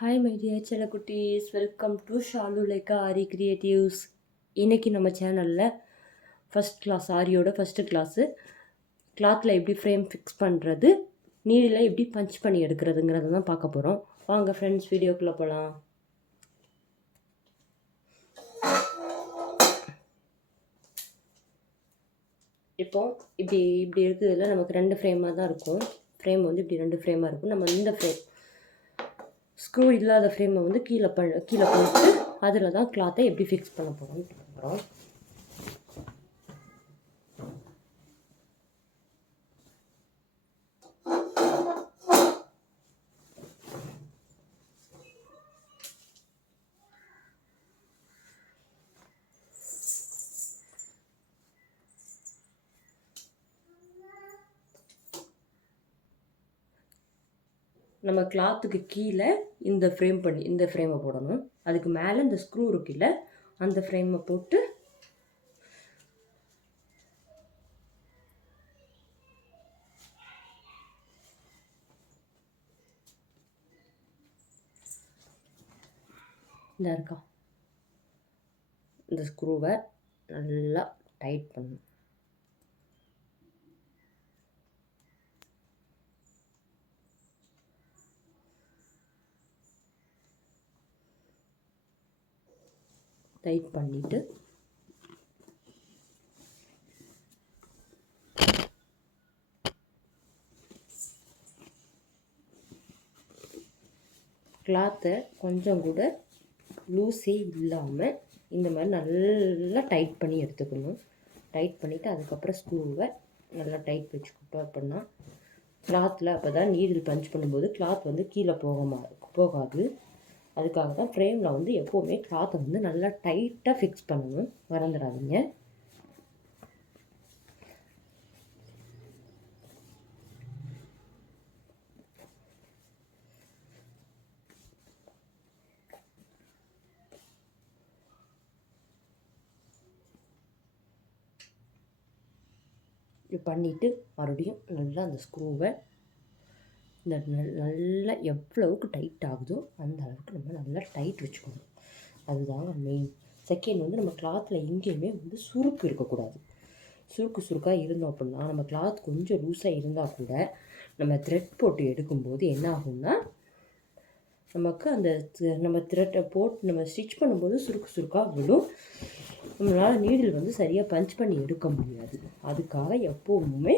Hi my dear செல்லக்குட்டீஸ், welcome to Shalu like Aari creatives. இன்றைக்கி நம்ம சேனலில் ஃபஸ்ட் கிளாஸ் ஆரியோட ஃபஸ்ட்டு கிளாஸு கிளாத்தில் எப்படி ஃப்ரேம் ஃபிக்ஸ் பண்ணுறது, நீடில் எப்படி பஞ்ச் பண்ணி எடுக்கிறதுங்கிறத தான் பார்க்க போகிறோம். வாங்க ஃப்ரெண்ட்ஸ், வீடியோக்குள்ளே போகலாம். இப்போது இப்படி இப்படி இருக்கிறதுல நமக்கு 2 ஃப்ரேமாக தான் இருக்கும். ஃப்ரேம் வந்து இப்படி 2 ஃப்ரேமாக இருக்கும். நம்ம இந்த ஃப்ரேம் ஸ்க்ரூ இல்லாத ஃப்ரேமை வந்து கீழே போட்டு அதில் தான் கிளாத்தை எப்படி ஃபிக்ஸ் பண்ண போகிறோம்னு பார்க்குறோம். நம்ம கிளாத்துக்கு கீழே இந்த ஃப்ரேமை போடணும். அதுக்கு மேலே இந்த ஸ்க்ரூ இருக்குல்ல, அந்த ஃப்ரேமை போட்டு இந்த ஸ்க்ரூவை நல்லா டைட் பண்ணணும். டைட் பண்ணிவிட்டு கிளாத்தை கொஞ்சம் கூட லூஸே இல்லாமல் இந்த மாதிரி நல்லா டைட் பண்ணி எடுத்துக்கணும். டைட் பண்ணிவிட்டு அதுக்கப்புறம் ஸ்க்ரூவை நல்லா டைட் வச்சுக்கிட்டோம் அப்படின்னா கிளாத்தில் அப்போ தான் நீடில் பஞ்ச் பண்ணும்போது கிளாத் வந்து கீழே போகாது. அதுக்காக தான் ஃப்ரேமில் வந்து எப்போவுமே கிளாத்தை வந்து நல்லா டைட்டாக ஃபிக்ஸ் பண்ணணும், மறந்துடாதீங்க. இது பண்ணிவிட்டு மறுபடியும் நல்லா அந்த ஸ்க்ரூவை நல்லா எவ்வளவுக்கு டைட் ஆகுதோ அந்த அளவுக்கு நம்ம நல்லா டைட் வச்சுக்கணும். அதுதாங்க மெயின். செகண்ட் வந்து நம்ம கிளாத்தில் எங்கேயுமே வந்து சுருக்கு இருக்கக்கூடாது. சுருக்காக இருந்தோம் அப்படின்னா நம்ம கிளாத் கொஞ்சம் லூஸாக இருந்தால் கூட நம்ம த்ரெட் போட்டு எடுக்கும்போது என்ன ஆகும்னா நமக்கு அந்த நம்ம த்ரெட்டை போட்டு நம்ம ஸ்டிச் பண்ணும்போது சுருக்காக விடும். நம்மளால் நீடில் வந்து சரியாக பஞ்ச் பண்ணி எடுக்க முடியாது. அதுக்காக எப்போவுமே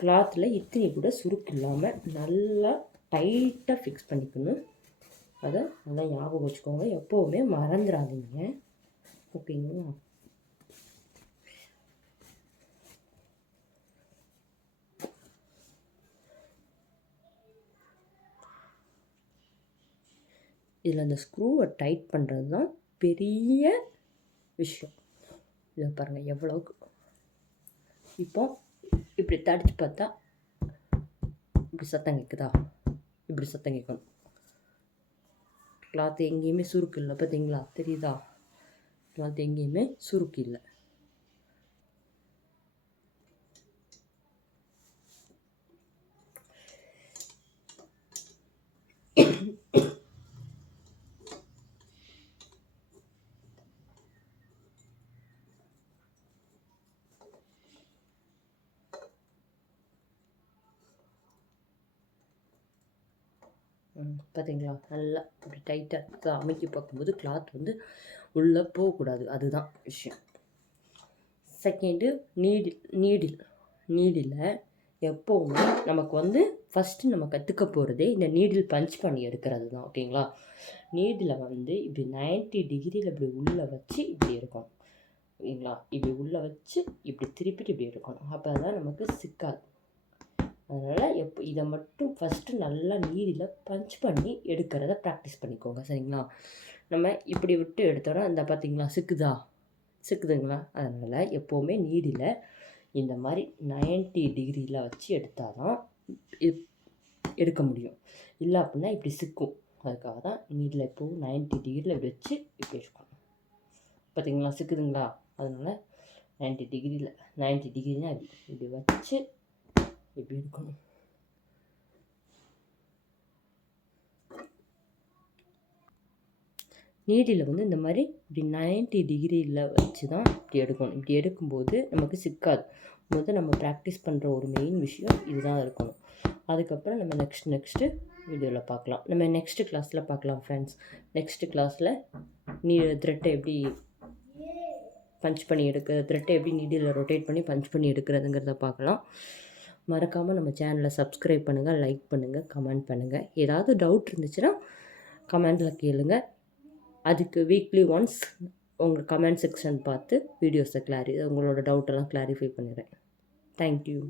கிளாத்தில் இத்தனி கூட சுருக்கு இல்லாமல் நல்லா டைட்டாக ஃபிக்ஸ் பண்ணிக்கணும். அதை நல்லா ஞாபகம் வச்சுக்கோங்க, எப்போவுமே மறந்துடாதீங்க. ஓகேங்களா? இதில் அந்த ஸ்க்ரூவை டைட் பண்ணுறது தான் பெரிய விஷயம். இதை பாருங்கள் எவ்வளோக்கு. இப்போ இப்படி தடிச்சு பார்த்தா இப்படி சத்தம் கேட்குதா? இப்படி சத்தம் கேட்கணும். கிளாத் எங்கேயுமே சுருக்கு இல்லை, பார்த்தீங்களா? தெரியுதா? கிளாத் எங்கேயுமே சுருக்கு இல்லை. பார்த்தீங்களா? நல்லா இப்படி டைட்டாக அமைக்கி பார்க்கும்போது கிளாத் வந்து உள்ளே போகக்கூடாது. அதுதான் விஷயம். செகண்டு நீடில் எப்போவுமே நமக்கு வந்து ஃபஸ்ட்டு நம்ம கற்றுக்க போகிறதே இந்த நீடில் பஞ்ச் பண்ணி எடுக்கிறது தான். ஓகேங்களா? நீடில் வந்து இப்படி 90 டிகிரியில் இப்படி உள்ளே வச்சு இப்படி இருக்கணும். ஓகேங்களா? இப்படி உள்ளே வச்சு இப்படி திருப்பிட்டு இப்படி இருக்கணும். அப்போ தான் நமக்கு சிக்காது. அதனால் இதை மட்டும் ஃபஸ்ட்டு நல்லா நீடில் பஞ்ச் பண்ணி எடுக்கிறத ப்ராக்டிஸ் பண்ணிக்கோங்க. சரிங்களா? நம்ம இப்படி விட்டு எடுத்தோன்னா இந்த பார்த்திங்களா சிக்குதுங்களா? அதனால் எப்போவுமே நீடில் இந்த மாதிரி 90 டிகிரியில் வச்சு எடுத்தால் தான் எடுக்க முடியும். இல்லை அப்படின்னா இப்படி சிக்கும். அதுக்காக தான் நீடில் எப்போவும் 90 டிகிரியில் இப்படி வச்சு இப்படி எடுக்கணும். பார்த்திங்களா? சிக்குதுங்களா? அதனால் 90 டிகிரினா இப்படி வச்சு இப்படி இருக்கணும். நீடில் வந்து இந்த மாதிரி இப்படி 90 டிகிரியில் வச்சு தான் இப்படி எடுக்கணும். இப்படி எடுக்கும்போது நமக்கு சிக்காது. நம்ம ப்ராக்டிஸ் பண்ணுற ஒரு மெயின் விஷயம் இதுதான் இருக்கணும். அதுக்கப்புறம் நம்ம நெக்ஸ்ட்டு வீடியோவில் பார்க்கலாம். நம்ம நெக்ஸ்ட்டு கிளாஸில் பார்க்கலாம் ஃப்ரெண்ட்ஸ். நெக்ஸ்ட்டு கிளாஸில் த்ரெட்டை எப்படி பஞ்ச் பண்ணி த்ரெட்டை எப்படி நீடில் ரொட்டேட் பண்ணி பஞ்ச் பண்ணி எடுக்கிறதுங்கிறத பார்க்கலாம். மறக்காமல் நம்ம சேனலை சப்ஸ்கிரைப் பண்ணுங்கள், லைக் பண்ணுங்கள், கமெண்ட் பண்ணுங்கள். ஏதாவது டவுட் இருந்துச்சுன்னா கமெண்டில் கேளுங்க. அதுக்கு வீக்லி ஒன்ஸ் உங்கள் கமெண்ட் செக்ஷன் பார்த்து வீடியோஸை உங்களோட டவுட்டெல்லாம் கிளாரிஃபை பண்ணிடுறேன். தேங்க்யூ.